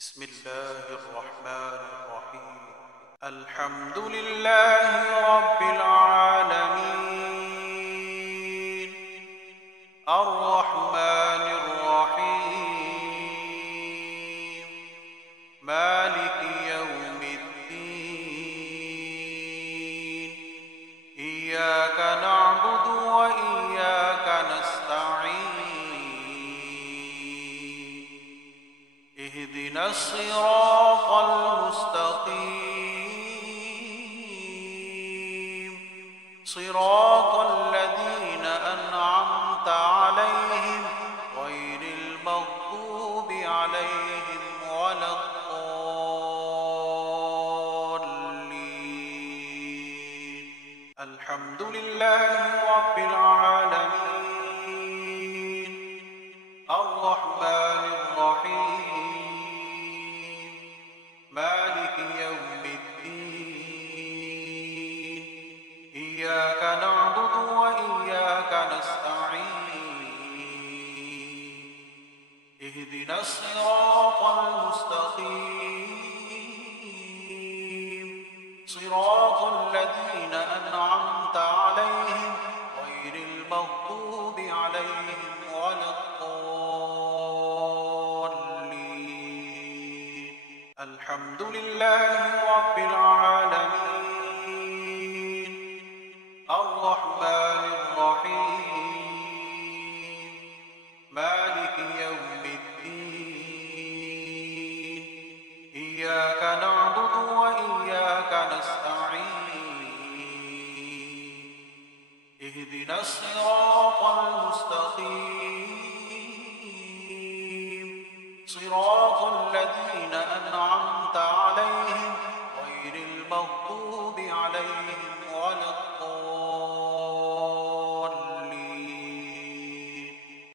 بسم الله الرحمن الرحيم. الحمد لله رب العالمين، الرحمن الرحيم، مالك يوم الدين. إياك نعبد وإياك نستعين. اهدنا الصراط المستقيم، صراط الذين أنعمت عليهم غير المغضوب عليهم ولا الضالين. الحمد لله رب العالمين، الرحمن الرحيم، مالك يوم الدين. إياك نعبد وإياك نستعين. اهدنا الصراط المستقيم، صراط الذين أنعمت عليهم غير المغضوب عليهم ولا الضالين. الحمد لله رب العالمين، الرحمن الرحيم، مالك يوم الدين. إياك